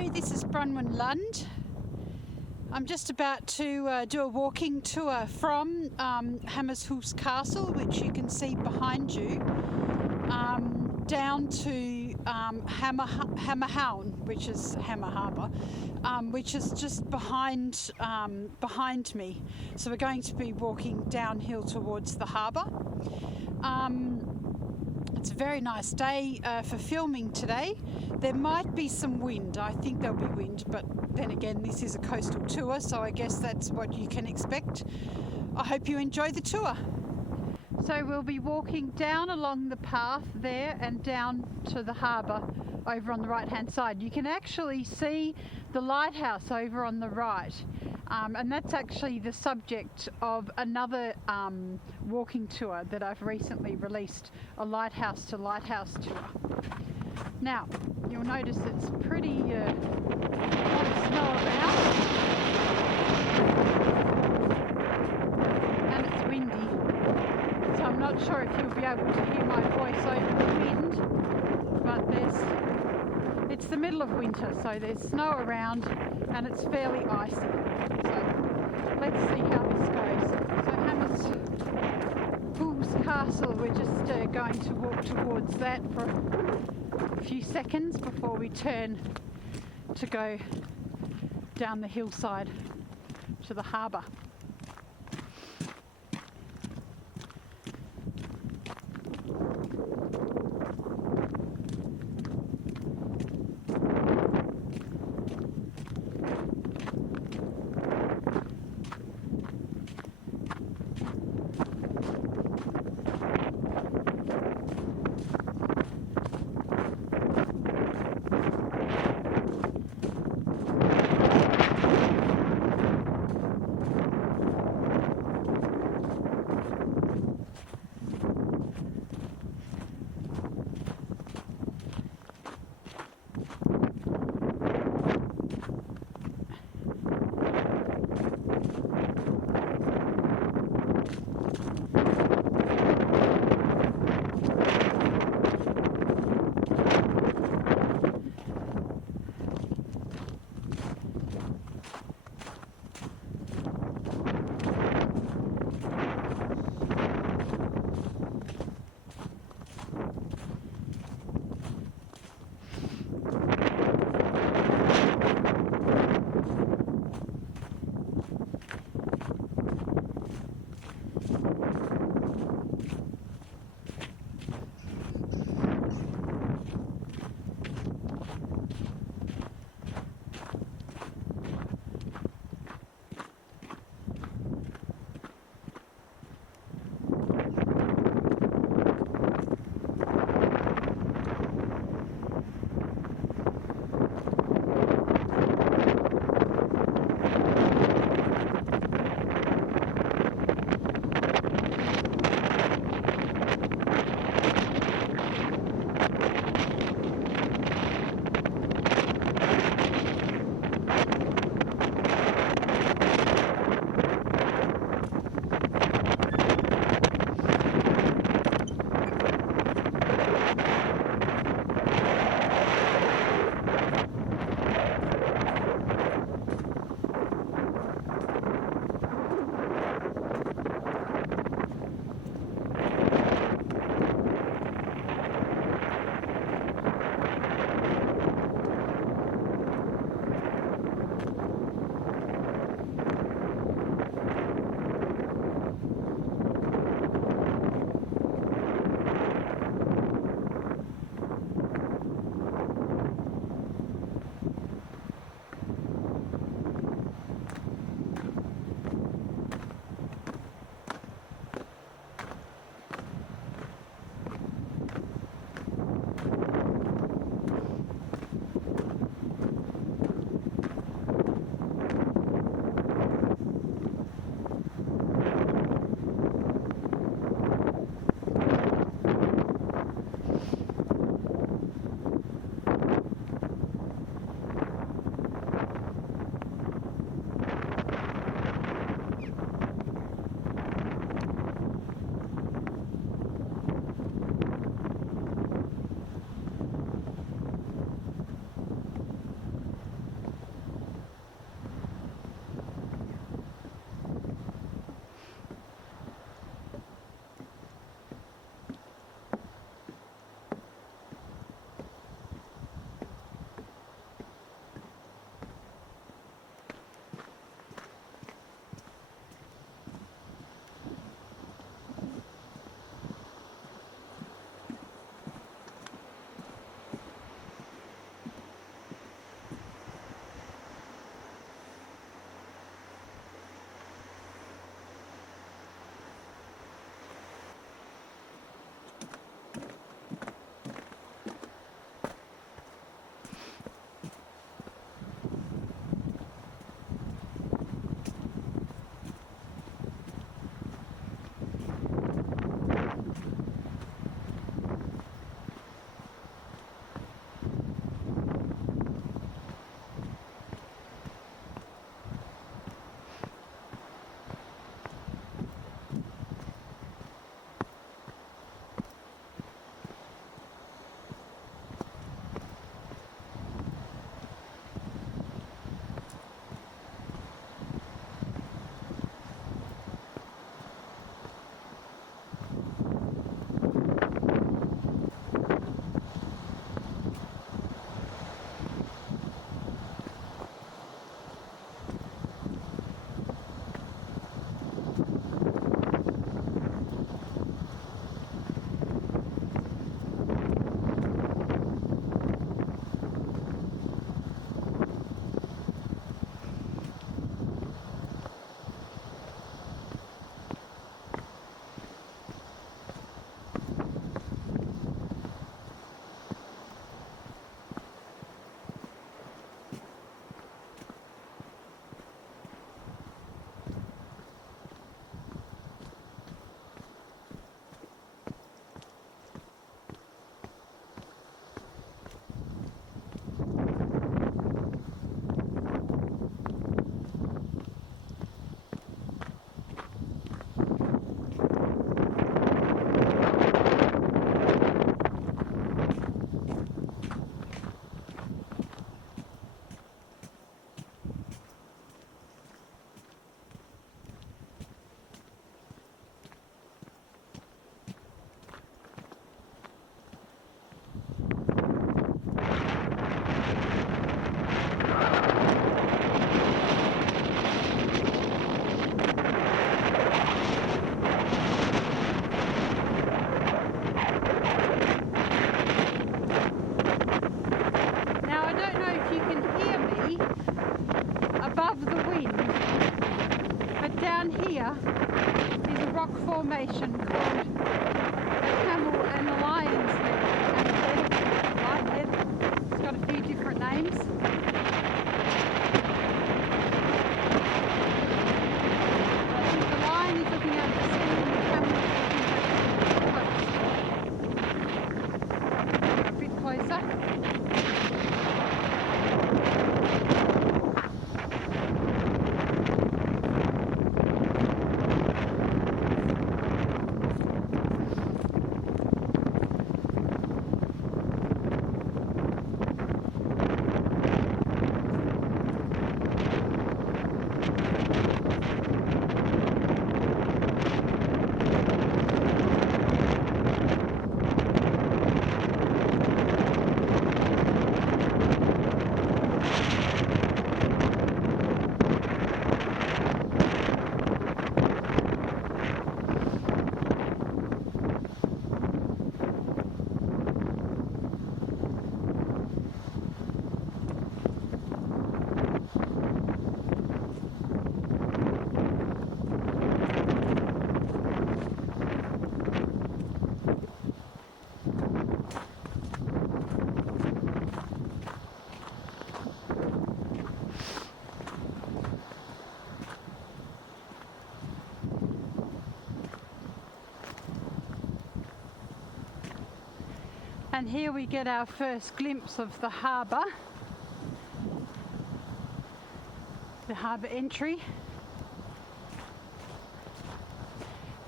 Hello, this is Bronwyn Lund. I'm just about to do a walking tour from Hammershus Castle, which you can see behind you, down to Hammerhavn, which is Hammer Harbour, which is just behind me. So we're going to be walking downhill towards the harbour. It's a very nice day for filming today. There might be some wind. I think there'll be wind, but then again, this is a coastal tour, so I guess that's what you can expect. I hope you enjoy the tour. So we'll be walking down along the path there and down to the harbour over on the right hand side. You can actually see the lighthouse over on the right. And that's actually the subject of another walking tour that I've recently released, a lighthouse to lighthouse tour. Now, you'll notice it's pretty a lot of snow around, and it's windy, so I'm not sure if you'll be able to hear my voice over the wind, but it's the middle of winter, so there's snow around and it's fairly icy. So let's see how this goes. So Hammershus Castle, we're just going to walk towards that for a few seconds before we turn to go down the hillside to the harbour. And here we get our first glimpse of the harbour, the harbour entry.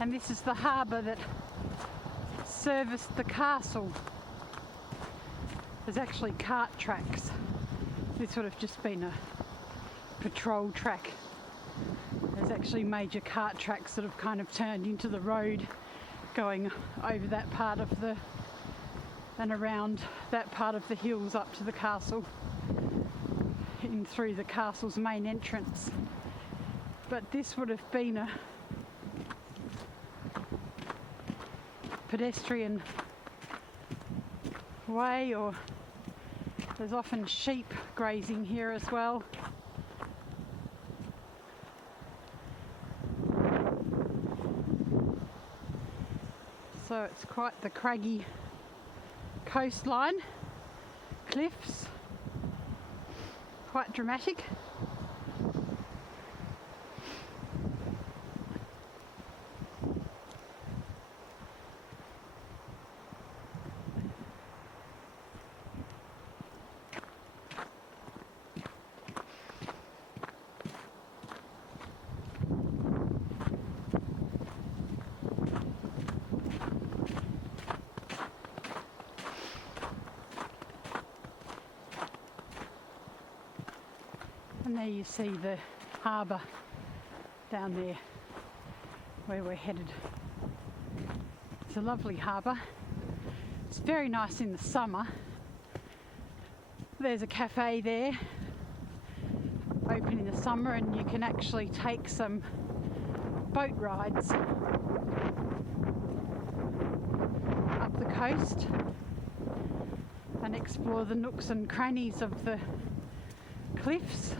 And this is the harbour that serviced the castle. There's actually cart tracks. This would have just been a patrol track. There's actually major cart tracks that have kind of turned into the road going over that part of the and around that part of the hills up to the castle, in through the castle's main entrance. But this would have been a pedestrian way, or there's often sheep grazing here as well. So it's quite the craggy coastline, cliffs, quite dramatic. And there you see the harbour down there where we're headed. It's a lovely harbour. It's very nice in the summer. There's a cafe there, open in the summer, and you can actually take some boat rides up the coast and explore the nooks and crannies of the cliffs.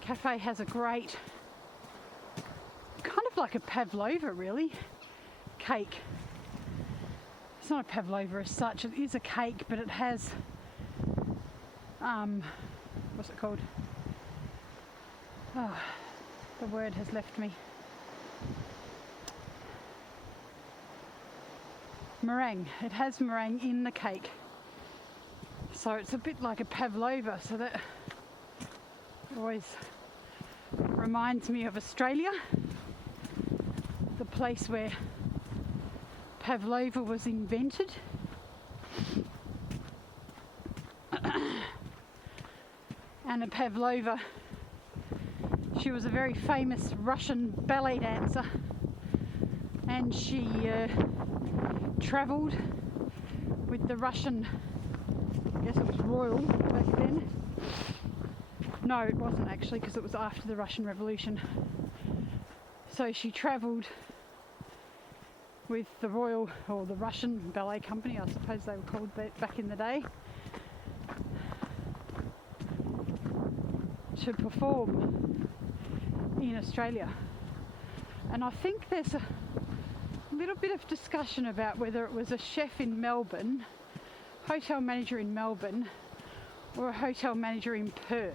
Cafe has a great, kind of like a pavlova really, cake. It's not a pavlova as such, it is a cake, but it has, what's it called? Oh, the word has left me. Meringue. It has meringue in the cake. So it's a bit like a pavlova, so that always reminds me of Australia, the place where pavlova was invented. Anna Pavlova, she was a very famous Russian ballet dancer, and she travelled with the Russian, I guess it was royal back then. No, it wasn't actually, because it was after the Russian Revolution. So she travelled with the royal, or the Russian ballet company, I suppose they were called that back in the day, to perform in Australia. And I think there's a little bit of discussion about whether it was a chef in Melbourne, hotel manager in Melbourne, or a hotel manager in Perth.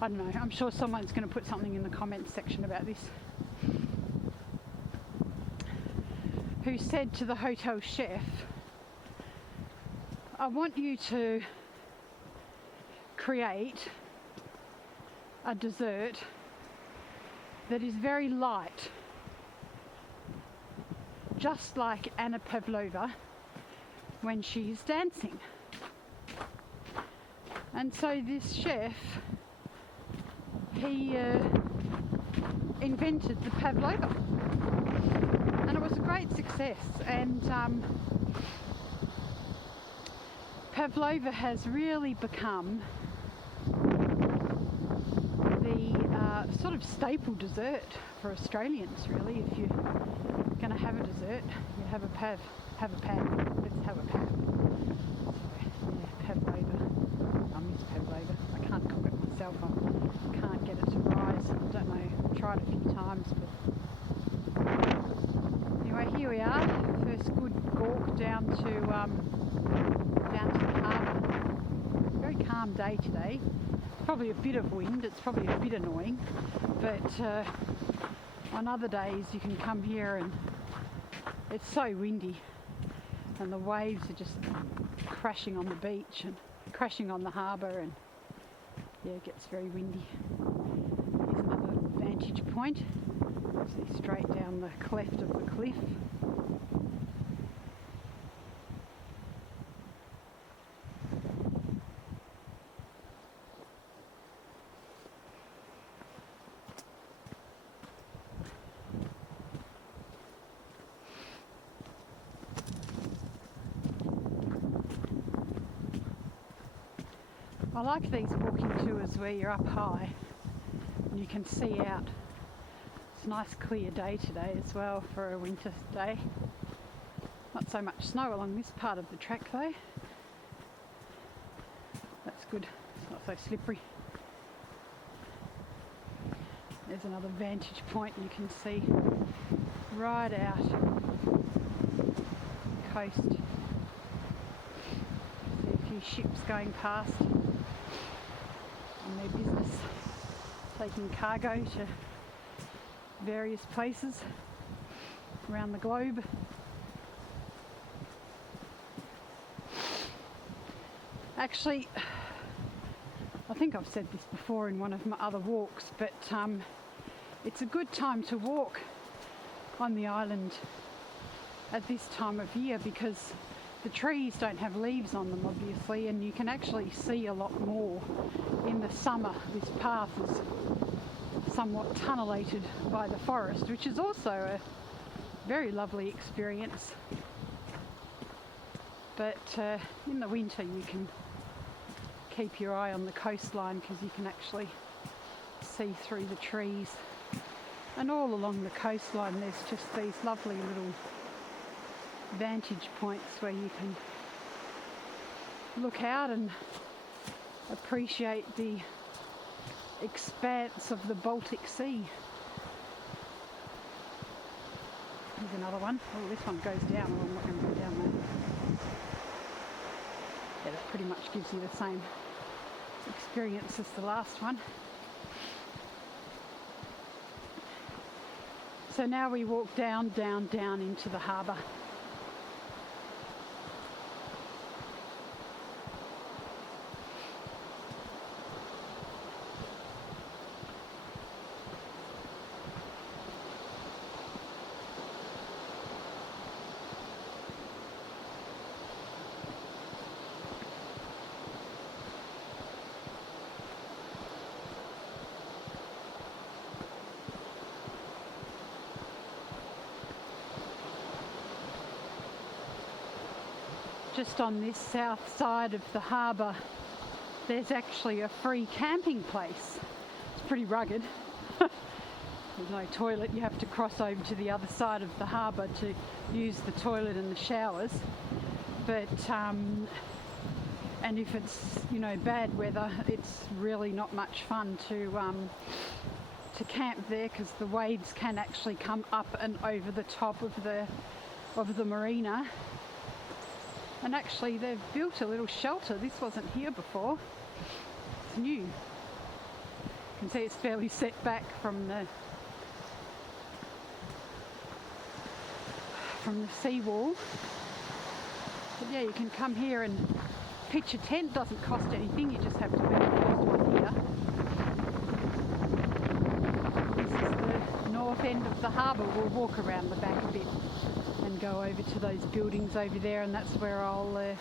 I don't know, I'm sure someone's going to put something in the comments section about this. Who said to the hotel chef, I want you to create a dessert that is very light, just like Anna Pavlova when she's dancing. And so this chef, he invented the pavlova, and it was a great success. And pavlova has really become the sort of staple dessert for Australians, really. If you're going to have a dessert, you have a pav. Have a pav. Let's have a pav. So, yeah, pavlova. I miss pavlova. I can't cook it myself. I can't get it to rise. I don't know. I've tried a few times, but anyway, down to the harbour. Very calm day today. Probably a bit of wind, it's probably a bit annoying, but on other days you can come here and it's so windy and the waves are just crashing on the beach and crashing on the harbour, and yeah, it gets very windy. Here's another vantage point. See straight down the cleft of the cliff. I like these walking tours where you're up high and you can see out. It's a nice clear day today as well for a winter day. Not so much snow along this part of the track though. That's good, it's not so slippery. There's another vantage point and you can see right out the coast. See a few ships going past on their business, taking cargo to various places around the globe. Actually, I think I've said this before in one of my other walks, but it's a good time to walk on the island at this time of year because the trees don't have leaves on them obviously, and you can actually see a lot more. In the summer this path is somewhat tunnellated by the forest, which is also a very lovely experience, but in the winter you can keep your eye on the coastline because you can actually see through the trees, and all along the coastline there's just these lovely little vantage points where you can look out and appreciate the expanse of the Baltic Sea. Here's another one. Oh, this one goes down. Well, I'm not going to go down there. Yeah, that pretty much gives you the same experience as the last one. So now we walk down into the harbour. Just on this south side of the harbour there's actually a free camping place. It's pretty rugged. There's no toilet, you have to cross over to the other side of the harbour to use the toilet and the showers, but and if it's, you know, bad weather, it's really not much fun to camp there because the waves can actually come up and over the top of the marina. And actually they've built a little shelter. This wasn't here before. It's new. You can see it's fairly set back from the seawall. But yeah, you can come here and pitch a tent. Doesn't cost anything. You just have to be the first one here. This is the north end of the harbour. We'll walk around the back a bit and go over to those buildings over there, and that's where I'll end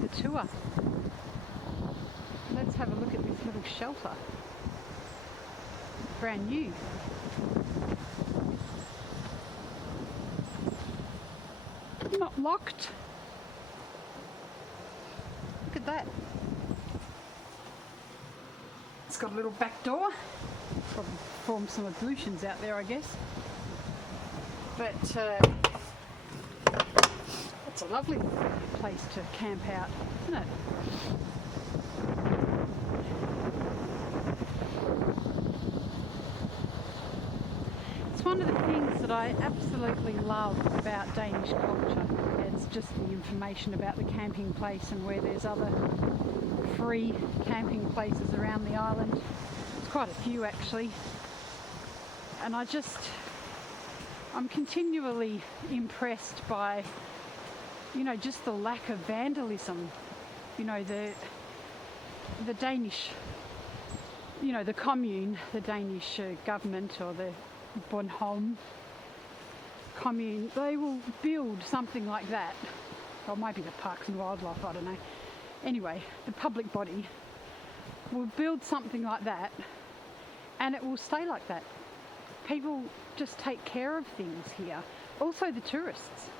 the tour. Let's have a look at this little shelter. Brand new. Not locked. Look at that. It's got a little back door. Probably form some ablutions out there, I guess. But it's a lovely place to camp out, isn't it? It's one of the things that I absolutely love about Danish culture, and is just the information about the camping place and where there's other free camping places around the island. There's quite a few actually. And I'm continually impressed by, just the lack of vandalism. The Danish, the commune, the Danish government, or the BronHolm commune, they will build something like that, or maybe the Parks and Wildlife, I don't know. Anyway, the public body will build something like that and it will stay like that. People just take care of things here. Also the tourists.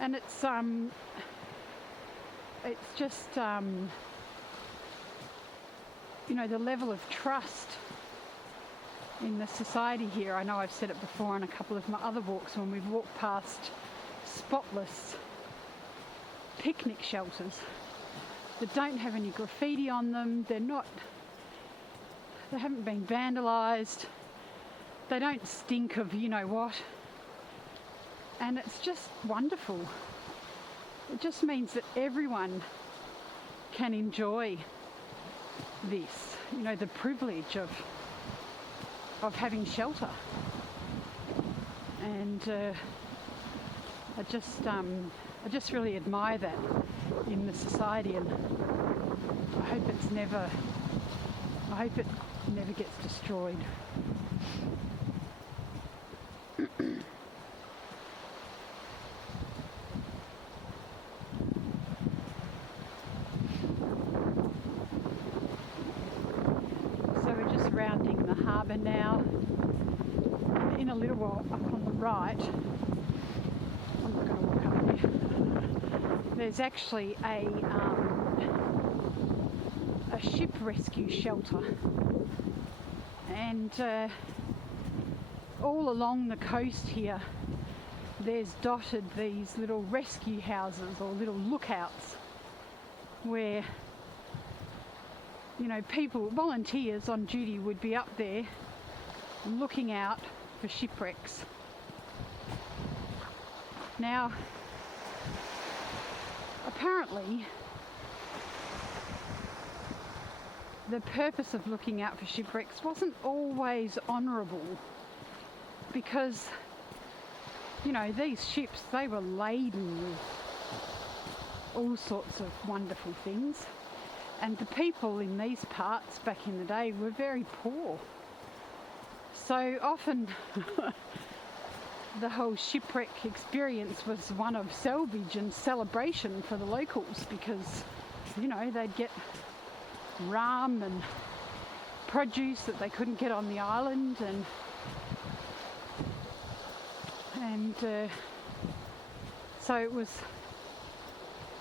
And it's just, the level of trust in the society here. I know I've said it before on a couple of my other walks when we've walked past spotless picnic shelters that don't have any graffiti on them. They haven't been vandalised. They don't stink of what. And it's just wonderful. It just means that everyone can enjoy this, the privilege of having shelter. And I just really admire that in the society, and I hope it never gets destroyed. Rounding the harbour now. In a little while, up on the right, I'm not going to walk up there, there's actually a ship rescue shelter, and all along the coast here there's dotted these little rescue houses or little lookouts where people, volunteers on duty would be up there looking out for shipwrecks. Now, apparently, the purpose of looking out for shipwrecks wasn't always honourable, because, these ships, they were laden with all sorts of wonderful things. And the people in these parts back in the day were very poor. So often the whole shipwreck experience was one of salvage and celebration for the locals, because, they'd get rum and produce that they couldn't get on the island, and so it was,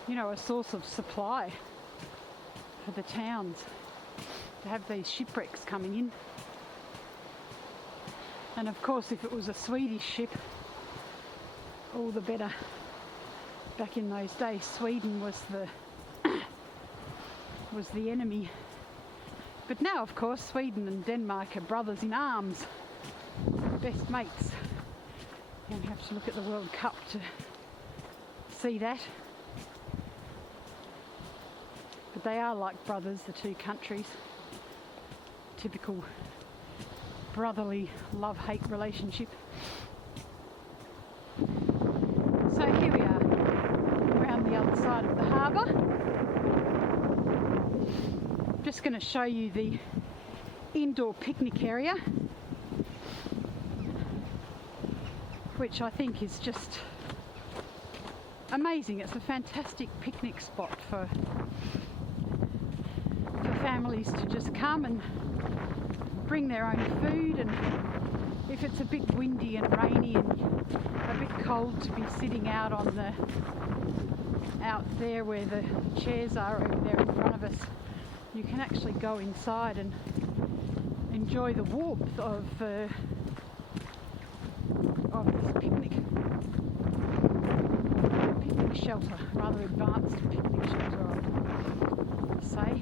a source of supply for the towns to have these shipwrecks coming in. And of course, if it was a Swedish ship, all the better. Back in those days, Sweden was the enemy. But now, of course, Sweden and Denmark are brothers in arms, best mates. You don't have to look at the World Cup to see that. But they are like brothers, the two countries. Typical brotherly love-hate relationship. So here we are, around the other side of the harbour. Just going to show you the indoor picnic area, which I think is just amazing. It's a fantastic picnic spot for families to just come and bring their own food, and if it's a bit windy and rainy and a bit cold, to be sitting out there where the chairs are over there in front of us, you can actually go inside and enjoy the warmth of this picnic shelter, rather advanced picnic shelter, I would say.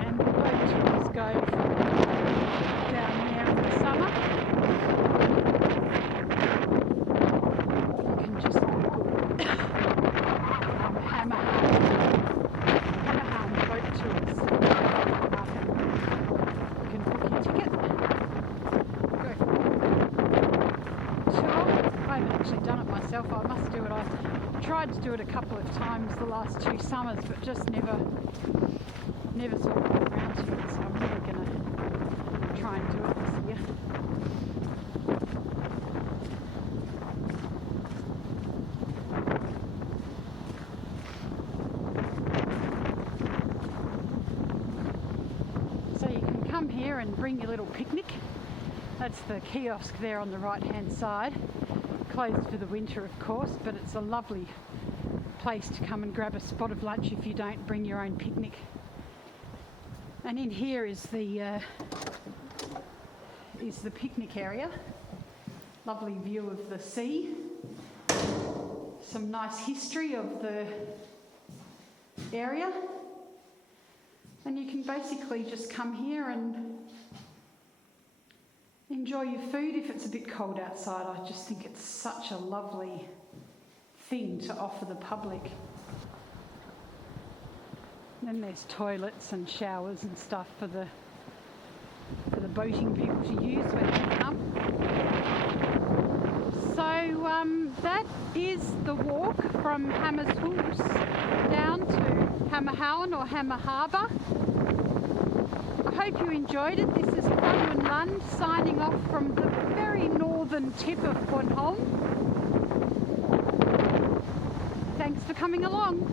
And the boat tours go from down there in the summer actually done it myself. I must do it. I tried to do it a couple of times the last 2 summers, but just never sort of got around to it. So I'm really going to try and do it this year. So you can come here and bring your little picnic. That's the kiosk there on the right hand side. Closed for the winter of course, but it's a lovely place to come and grab a spot of lunch if you don't bring your own picnic. And in here is the picnic area. Lovely view of the sea. Some nice history of the area. And you can basically just come here and enjoy your food if it's a bit cold outside. I just think it's such a lovely thing to offer the public. And then there's toilets and showers and stuff for the boating people to use when they come. So that is the walk from Hammershus down to Hammerhavn or Hammer Harbour. I hope you enjoyed it. This is Bronwyn Lund signing off from the very northern tip of Bornholm. Thanks for coming along.